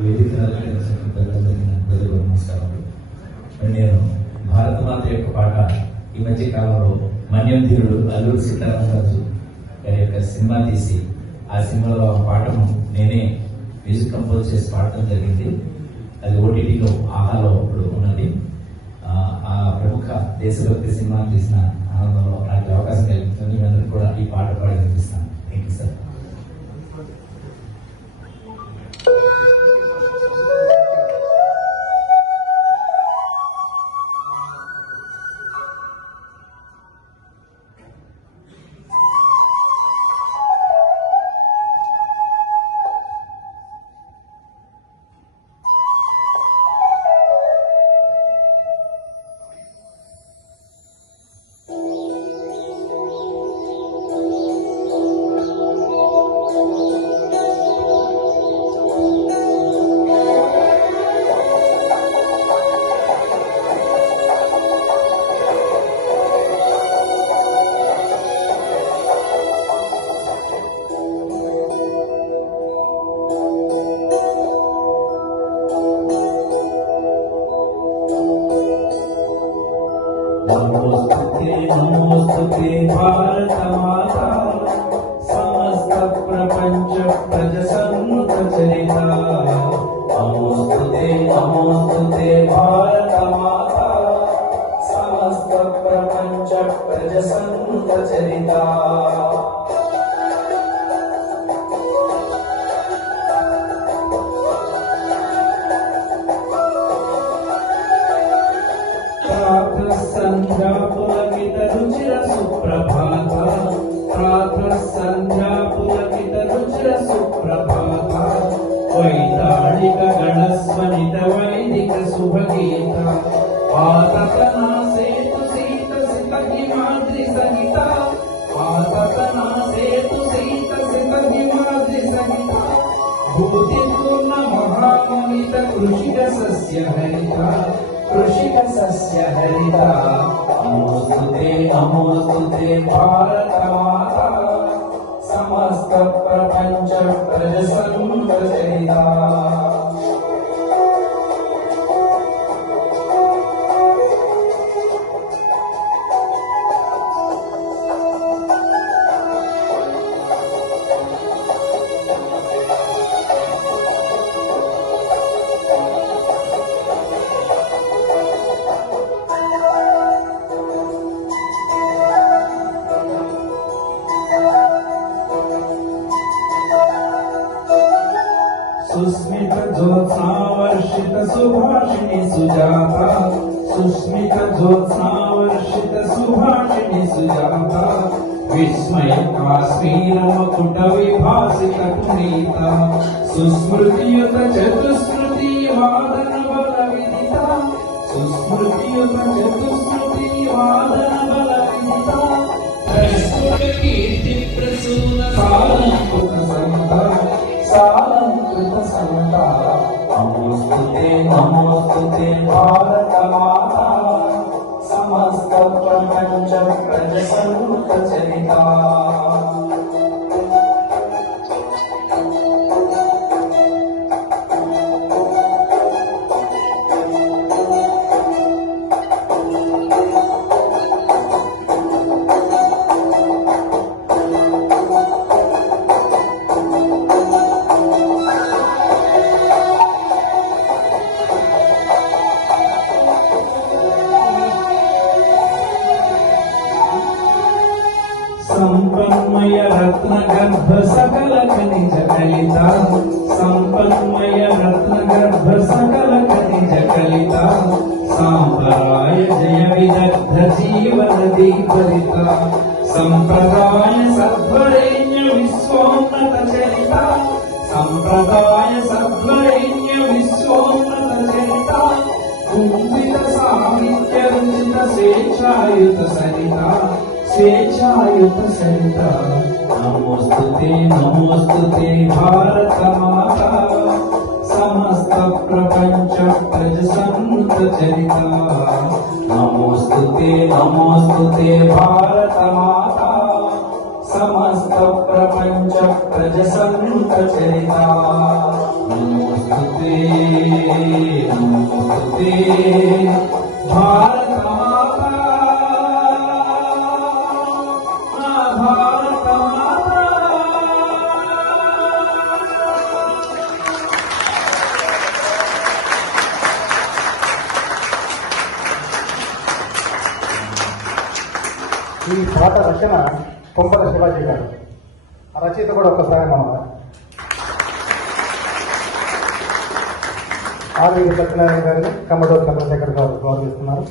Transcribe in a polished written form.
వేదిక నమస్కారాలు. నేను భారతమాత యొక్క పాట ఈ మధ్య కాలంలో మన్యం ధీరుడు అల్లూరి సీతారామరాజు గారి యొక్క సినిమా తీసి ఆ సినిమాలో ఆ పాటను నేనే మ్యూజిక్ కంపోజ్ చేసి పాడటం జరిగింది. అది ఓటీటీలో ఆహాలో ఇప్పుడు ఉన్నది. ఆ ప్రముఖ దేశభక్తి సినిమా తీసిన ఆనందంలో నాకు అవకాశం కలిగించింది. మీ అందరికీ కూడా ఈ పాట పాడి వినిపిస్తాను. Thank you sir. नमोस्तुते भारत माता समस्त प्रपंच प्रजसन्मुख चरिता। नमोस्तुते भारत माता समस्त प्रपंच प्रजसन्मुख चरिता। संध्या पुलकित रुचिर सुप्रभात, प्रातः संध्या पुलकित रुचिर सुप्रभात, वैताళిక गणस्वनित वैदिक शुभगीत, आततना सेतु सीत सित हिमाद्रि सहित, आततना सेतु सीत सित हिमाद्रि सहित, भूतिपूर्ण महामुनित कृषिक सस्य हरिता, कृषिक सस्य हरिता। नमोस्तुते भारत माता समस्त प्रपंच प्रजसन्मुख चरिता। सुस्मित ज्योत्सावर्षित सुभाषिणी सुजाता, सुस्मित ज्योत्सावर्षित सुभाषिणी सुजाता, विस्मय काश्मीर मुकुट विभासित पुनीता, सुस्मृतियुत चतुस्मृति वादन बल विदिता, सुस्मृतियुत चतुस्मृति वादन बल विदिता, प्रस्तुत कीर्ति प्रसून सालंकृत संता, सालंकृत संता। नमोस्तुते भारत माता समस्त प्रपंच प्रजसन्मुख चरिता। संपन्मय रत्न गर्भ सकल खनिज कलिता, संपन्मय रत्न गर्भ सकल खनिज कलिता, सांप्रदाय जय विदग्ध जीवन दीपरिता, संप्रदाय सद्वरेण्य विश्वोन्नत चरिता, संप्रदाय सद्वरेण्य विश्वोन्नत चरिता, कुंजित साहित्य रुचित स्वेच्छायुत सरिता, स्वेच्छायुत सरिता। नमोस्तुते भारत माता समस्त प्रपंच प्रजसन्मुख चरिता। नमोस्तुते भारत माता समस्त प्रपंच प्रजसन्मुख चरिता। नमोस्तुते నమోస్తుతే నమోస్తుతే భారత మాతా నా భారత మాతా. ఈ పాట రచన కొంపల శివాజీ గారు, ఆ రచయిత కూడా ఒక్కసారి మనం ఆర్వీ సత్యనారాయణ గారిని కమ్మడూరు చంద్రశేఖర్ గారు గౌరవిస్తున్నారు.